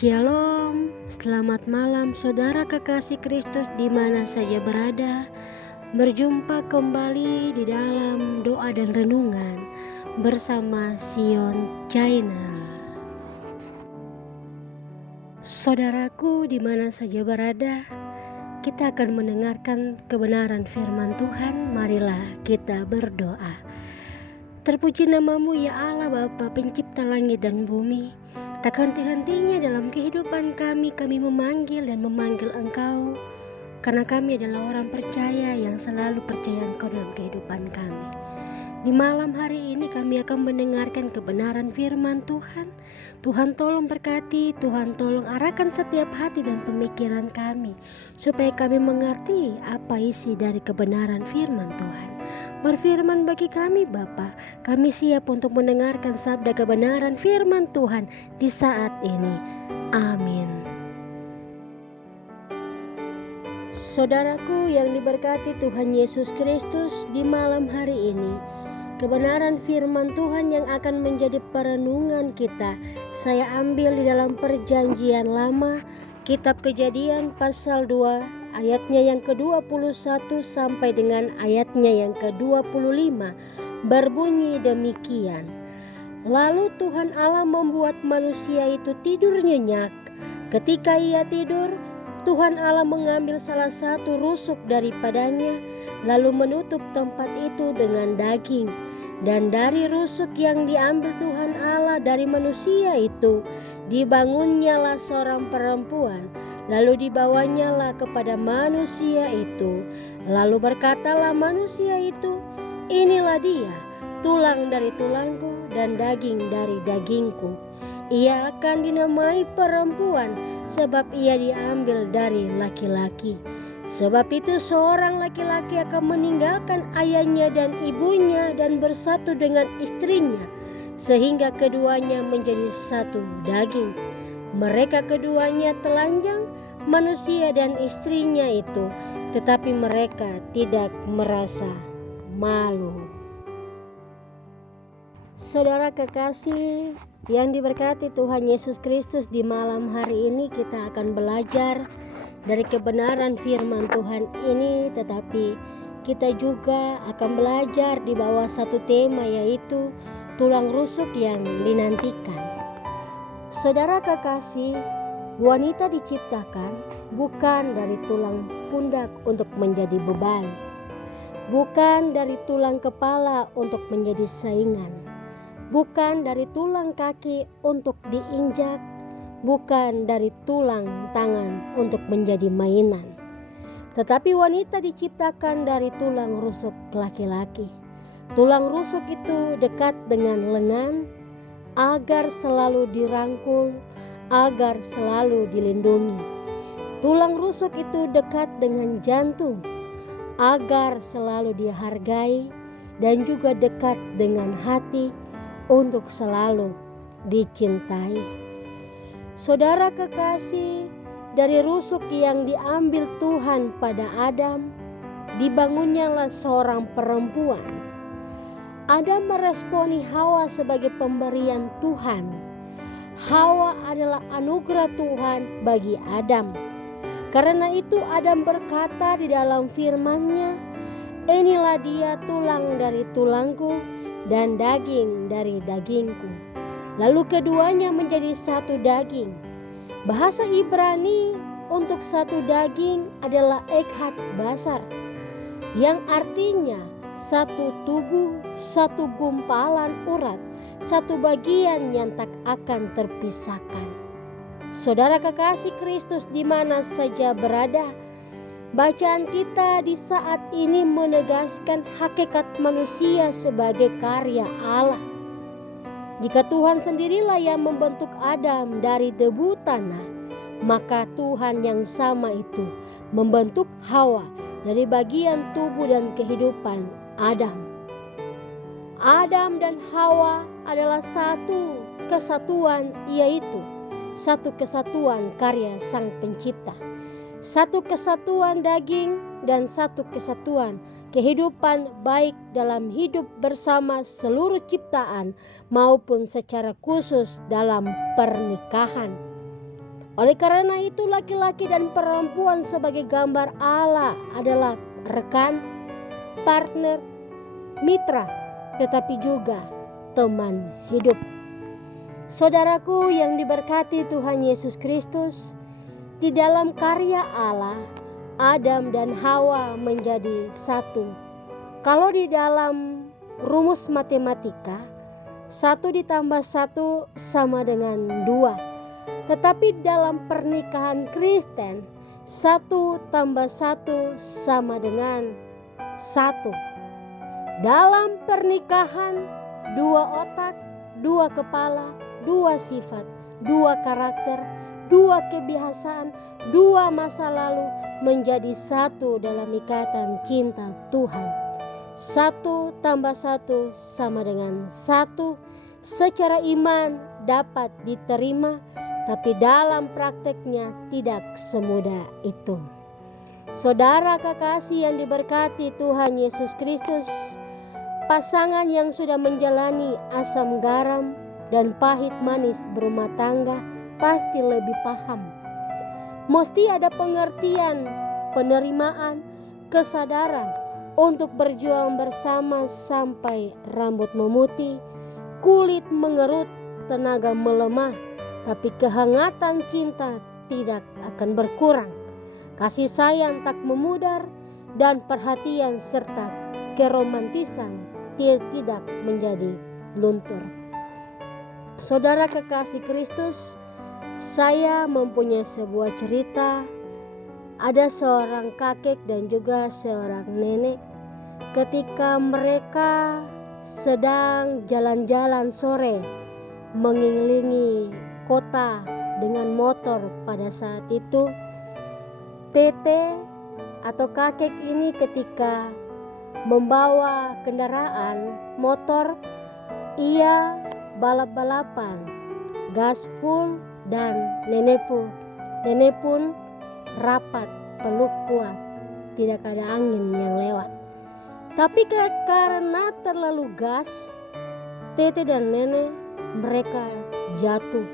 Shalom, selamat malam saudara kekasih Kristus di mana saja berada. Berjumpa kembali di dalam doa dan renungan bersama Sion Channel. Saudaraku di mana saja berada, kita akan mendengarkan kebenaran firman Tuhan. Marilah kita berdoa. Terpuji namamu ya Allah Bapa pencipta langit dan bumi. Tak henti-hentinya dalam kehidupan kami memanggil dan memanggil Engkau, karena kami adalah orang percaya yang selalu percaya Engkau dalam kehidupan kami. Di malam hari ini kami akan mendengarkan kebenaran firman Tuhan. Tuhan tolong berkati, Tuhan tolong arahkan setiap hati dan pemikiran kami, supaya kami mengerti apa isi dari kebenaran firman Tuhan. Berfirman bagi kami Bapa, kami siap untuk mendengarkan sabda kebenaran firman Tuhan di saat ini. Amin. Saudaraku yang diberkati Tuhan Yesus Kristus, di malam hari ini kebenaran firman Tuhan yang akan menjadi perenungan kita saya ambil di dalam Perjanjian Lama, Kitab Kejadian pasal 2 ayatnya yang ke-21 sampai dengan ayatnya yang ke-25, berbunyi demikian. Lalu Tuhan Allah membuat manusia itu tidur nyenyak. Ketika ia tidur, Tuhan Allah mengambil salah satu rusuk daripadanya, lalu menutup tempat itu dengan daging. Dan dari rusuk yang diambil Tuhan Allah dari manusia itu, dibangunnyalah seorang perempuan. Lalu dibawanyalah kepada manusia itu. Lalu berkatalah manusia itu, inilah dia, tulang dari tulangku dan daging dari dagingku. Ia akan dinamai perempuan, sebab ia diambil dari laki-laki. Sebab itu seorang laki-laki akan meninggalkan ayahnya dan ibunya dan bersatu dengan istrinya, sehingga keduanya menjadi satu daging. Mereka keduanya telanjang, manusia dan istrinya itu, tetapi mereka tidak merasa malu. Saudara kekasih yang diberkati Tuhan Yesus Kristus, di malam hari ini kita akan belajar dari kebenaran firman Tuhan ini, tetapi kita juga akan belajar di bawah satu tema, yaitu tulang rusuk yang dinantikan. Saudara kekasih, wanita diciptakan bukan dari tulang pundak untuk menjadi beban, bukan dari tulang kepala untuk menjadi saingan, bukan dari tulang kaki untuk diinjak, bukan dari tulang tangan untuk menjadi mainan. Tetapi wanita diciptakan dari tulang rusuk laki-laki. Tulang rusuk itu dekat dengan lengan agar selalu dirangkul, agar selalu dilindungi. Tulang rusuk itu dekat dengan jantung agar selalu dihargai, dan juga dekat dengan hati untuk selalu dicintai. Saudara kekasih, dari rusuk yang diambil Tuhan pada Adam, dibangunnyalah seorang perempuan. Adam meresponi Hawa sebagai pemberian Tuhan. Hawa adalah anugerah Tuhan bagi Adam. Karena itu Adam berkata di dalam firman-Nya, inilah dia tulang dari tulangku dan daging dari dagingku. Lalu keduanya menjadi satu daging. Bahasa Ibrani untuk satu daging adalah echad basar, yang artinya satu tubuh, satu gumpalan urat, satu bagian yang tak akan terpisahkan. Saudara kekasih Kristus di mana saja berada, bacaan kita di saat ini menegaskan hakikat manusia sebagai karya Allah. Jika Tuhan sendirilah yang membentuk Adam dari debu tanah, maka Tuhan yang sama itu membentuk Hawa dari bagian tubuh dan kehidupan Adam. Adam dan Hawa adalah satu kesatuan, yaitu satu kesatuan karya Sang Pencipta, satu kesatuan daging dan satu kesatuan kehidupan, baik dalam hidup bersama seluruh ciptaan maupun secara khusus dalam pernikahan. Oleh karena itu, laki-laki dan perempuan sebagai gambar Allah adalah rekan, partner, mitra, tetapi juga teman hidup. Saudaraku yang diberkati Tuhan Yesus Kristus, di dalam karya Allah, Adam dan Hawa menjadi satu. Kalau di dalam rumus matematika, 1 ditambah 1 sama dengan 2. Tetapi dalam pernikahan Kristen, 1 tambah 1 sama dengan 1. Dalam pernikahan, 2 otak, 2 kepala, 2 sifat, 2 karakter, 2 kebiasaan, 2 masa lalu menjadi 1 dalam ikatan cinta Tuhan. 1 tambah 1 sama dengan 1. Secara iman dapat diterima, tapi dalam prakteknya tidak semudah itu. Saudara kekasih yang diberkati Tuhan Yesus Kristus, pasangan yang sudah menjalani asam garam dan pahit manis berumah tangga pasti lebih paham. Mesti ada pengertian, penerimaan, kesadaran untuk berjuang bersama sampai rambut memutih, kulit mengerut, tenaga melemah, tapi kehangatan cinta tidak akan berkurang. Kasih sayang tak memudar dan perhatian serta keromantisan tidak menjadi luntur. Saudara kekasih Kristus, saya mempunyai sebuah cerita. Ada seorang kakek dan juga seorang nenek. Ketika mereka sedang jalan-jalan sore mengelilingi kota dengan motor, pada saat itu Tete atau kakek ini ketika membawa kendaraan motor, ia balap-balapan, gas full, dan nenek pun rapat, peluk kuat, tidak ada angin yang lewat. Tapi karena terlalu gas, Tete dan nenek mereka jatuh.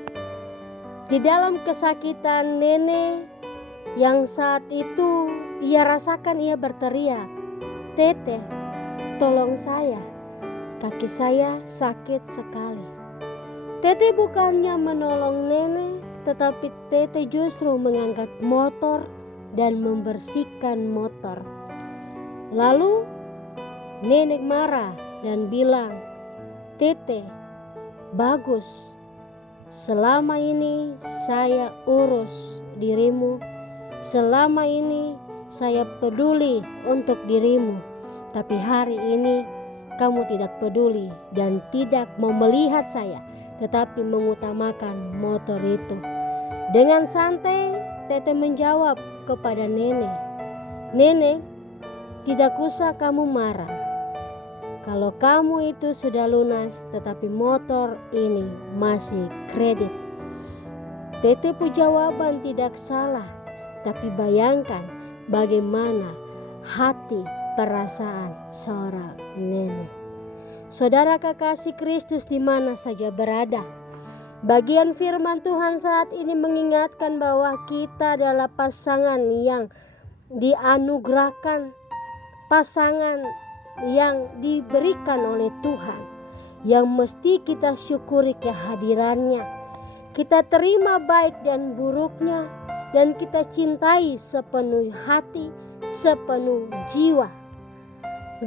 Di dalam kesakitan nenek yang saat itu ia rasakan, ia berteriak, "Tete, tolong saya, kaki saya sakit sekali." Tete bukannya menolong nenek, tetapi Tete justru mengangkat motor dan membersihkan motor. Lalu nenek marah dan bilang, "Tete, bagus. Selama ini saya urus dirimu. Selama ini saya peduli untuk dirimu. Tapi hari ini kamu tidak peduli dan tidak mau melihat saya, tetapi mengutamakan motor itu." Dengan santai Tete menjawab kepada nenek, "Nenek, tidak usah kamu marah. Kalau kamu itu sudah lunas, tetapi motor ini masih kredit." Tete pun jawaban tidak salah, tapi bayangkan bagaimana hati perasaan seorang nenek. Saudara kekasih Kristus di mana saja berada, bagian firman Tuhan saat ini mengingatkan bahwa kita adalah pasangan yang dianugerahkan, pasangan yang diberikan oleh Tuhan, yang mesti kita syukuri kehadirannya. Kita terima baik dan buruknya, dan kita cintai sepenuh hati, sepenuh jiwa.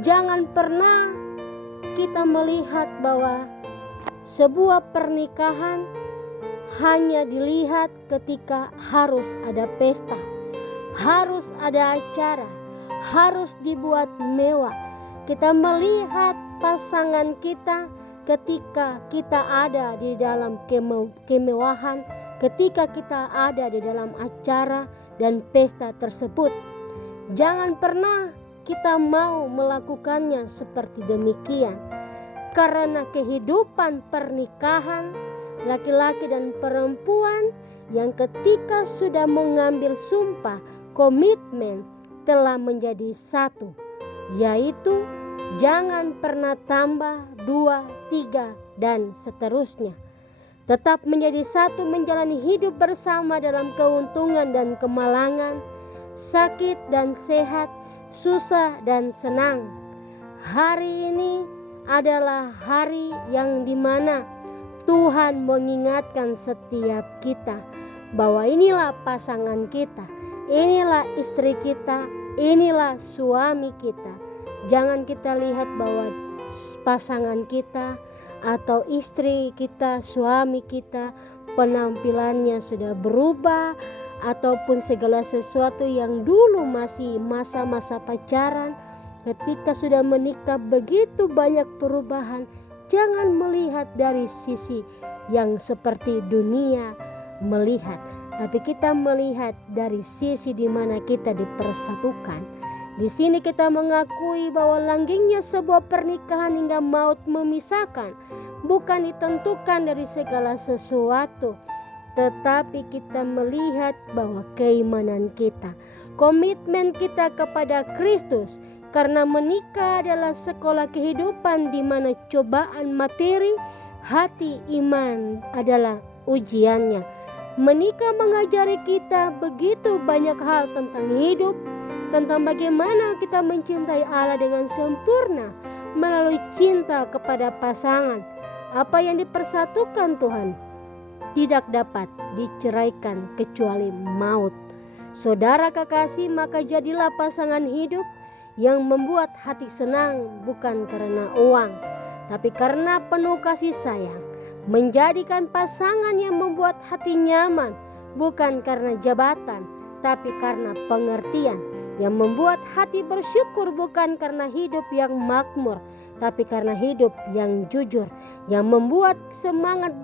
Jangan pernah kita melihat bahwa sebuah pernikahan hanya dilihat ketika harus ada pesta, harus ada acara, harus dibuat mewah. Kita melihat pasangan kita ketika kita ada di dalam kemewahan, ketika kita ada di dalam acara dan pesta tersebut. Jangan pernah kita mau melakukannya seperti demikian. Karena kehidupan pernikahan laki-laki dan perempuan yang ketika sudah mengambil sumpah komitmen telah menjadi satu, yaitu jangan pernah tambah 2, 3 dan seterusnya. tetap menjadi satu, menjalani hidup bersama dalam keuntungan dan kemalangan, sakit dan sehat, susah dan senang. Hari ini adalah hari yang dimana Tuhan mengingatkan setiap kita bahwa inilah pasangan kita, inilah istri kita, inilah suami kita. Jangan kita lihat bahwa pasangan kita atau istri kita, suami kita, penampilannya sudah berubah, ataupun segala sesuatu yang dulu masih masa-masa pacaran, ketika sudah menikah begitu banyak perubahan. Jangan melihat dari sisi yang seperti dunia melihat, tapi kita melihat dari sisi di mana kita dipersatukan. Di sini kita mengakui bahwa langgengnya sebuah pernikahan hingga maut memisahkan bukan ditentukan dari segala sesuatu, tetapi kita melihat bahwa keimanan kita, komitmen kita kepada Kristus. Karena menikah adalah sekolah kehidupan di mana cobaan materi, hati, iman adalah ujiannya. Menikah mengajari kita begitu banyak hal tentang hidup, tentang bagaimana kita mencintai Allah dengan sempurna melalui cinta kepada pasangan. Apa yang dipersatukan Tuhan tidak dapat diceraikan kecuali maut. Saudara kekasih, maka jadilah pasangan hidup yang membuat hati senang bukan karena uang, tapi karena penuh kasih sayang. Menjadikan pasangan yang membuat hati nyaman bukan karena jabatan, tapi karena pengertian. Yang membuat hati bersyukur bukan karena hidup yang makmur, tapi karena hidup yang jujur. Yang membuat semangat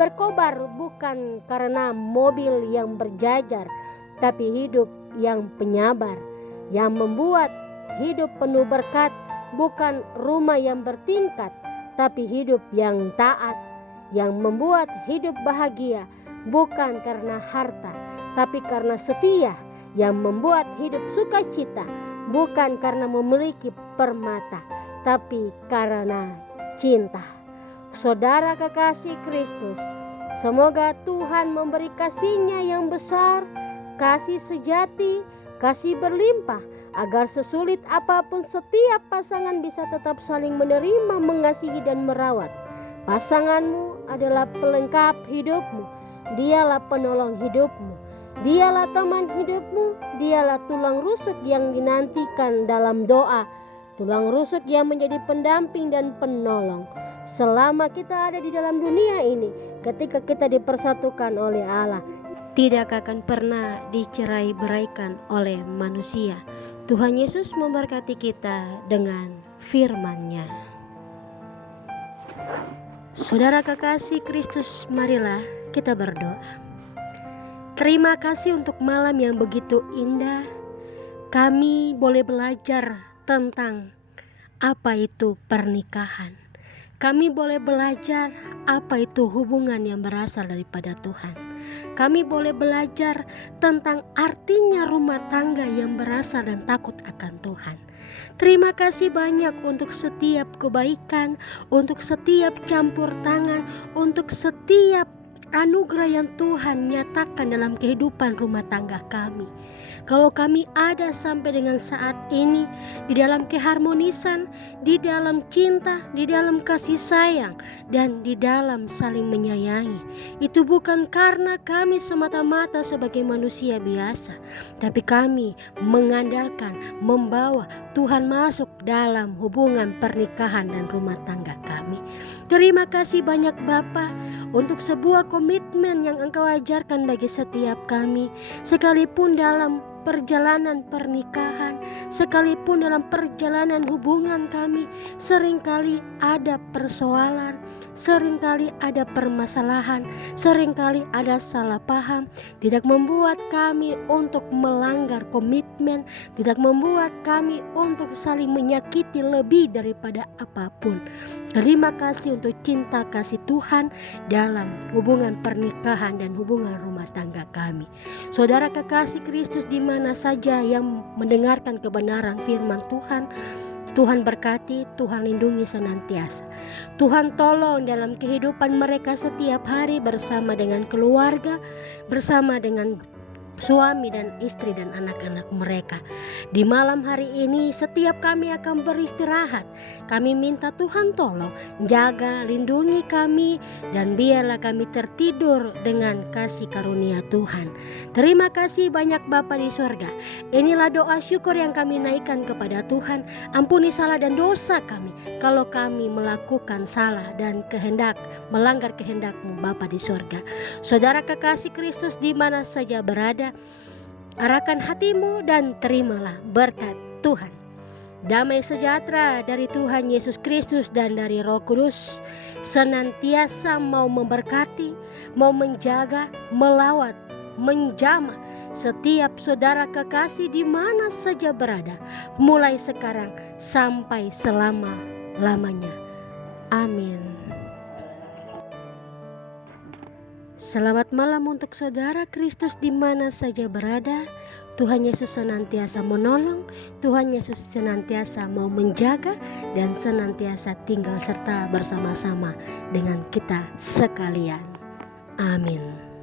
berkobar bukan karena mobil yang berjajar, tapi hidup yang penyabar. Yang membuat hidup penuh berkat bukan rumah yang bertingkat, tapi hidup yang taat. Yang membuat hidup bahagia bukan karena harta, tapi karena setia. Yang membuat hidup sukacita bukan karena memiliki permata, tapi karena cinta. Saudara kekasih Kristus, semoga Tuhan memberi kasih-Nya yang besar, kasih sejati, kasih berlimpah, agar sesulit apapun setiap pasangan bisa tetap saling menerima, mengasihi dan merawat. Pasanganmu adalah pelengkap hidupmu, dialah penolong hidupmu, dialah teman hidupmu, dialah tulang rusuk yang dinantikan dalam doa, tulang rusuk yang menjadi pendamping dan penolong. Selama kita ada di dalam dunia ini, ketika kita dipersatukan oleh Allah, tidak akan pernah dicerai-beraikan oleh manusia. Tuhan Yesus memberkati kita dengan firman-Nya. Saudara kekasih Kristus, marilah kita berdoa. Terima kasih untuk malam yang begitu indah. Kami boleh belajar tentang apa itu pernikahan. Kami boleh belajar apa itu hubungan yang berasal daripada Tuhan. Kami boleh belajar tentang artinya rumah tangga yang berasal dan takut akan Tuhan. Terima kasih banyak untuk setiap kebaikan, untuk setiap campur tangan, untuk setiap anugerah yang Tuhan nyatakan dalam kehidupan rumah tangga kami. Kalau kami ada sampai dengan saat ini di dalam keharmonisan, di dalam cinta, di dalam kasih sayang, dan di dalam saling menyayangi, itu bukan karena kami semata-mata sebagai manusia biasa, tapi kami mengandalkan, membawa Tuhan masuk dalam hubungan pernikahan dan rumah tangga kami. Terima kasih banyak Bapa untuk sebuah komitmen yang Engkau ajarkan bagi setiap kami, sekalipun dalam perjalanan pernikahan, sekalipun dalam perjalanan hubungan kami, seringkali ada persoalan, seringkali ada permasalahan, seringkali ada salah paham, tidak membuat kami untuk melanggar komitmen, tidak membuat kami untuk saling menyakiti lebih daripada apapun. Terima kasih untuk cinta kasih Tuhan dalam hubungan pernikahan dan hubungan rumah tangga kami. Saudara kekasih Kristus, di mana saja yang mendengarkan kebenaran firman Tuhan, Tuhan berkati, Tuhan lindungi senantiasa. Tuhan tolong dalam kehidupan mereka setiap hari bersama dengan keluarga, bersama dengan suami dan istri dan anak-anak mereka. Di malam hari ini setiap kami akan beristirahat. Kami minta Tuhan tolong jaga, lindungi kami, dan biarlah kami tertidur dengan kasih karunia Tuhan. Terima kasih banyak Bapa di sorga. Inilah doa syukur yang kami naikkan kepada Tuhan. Ampuni salah dan dosa kami kalau kami melakukan salah dan melanggar kehendak-Mu Bapa di sorga. Saudara kekasih Kristus di mana saja berada, arahkan hatimu dan terimalah berkat Tuhan. Damai sejahtera dari Tuhan Yesus Kristus dan dari Roh Kudus senantiasa mau memberkati, mau menjaga, melawat, menjamah setiap saudara kekasih di mana saja berada, mulai sekarang sampai selama-lamanya. Amin. Selamat malam untuk saudara Kristus di mana saja berada. Tuhan Yesus senantiasa menolong, Tuhan Yesus senantiasa mau menjaga dan senantiasa tinggal serta bersama-sama dengan kita sekalian. Amin.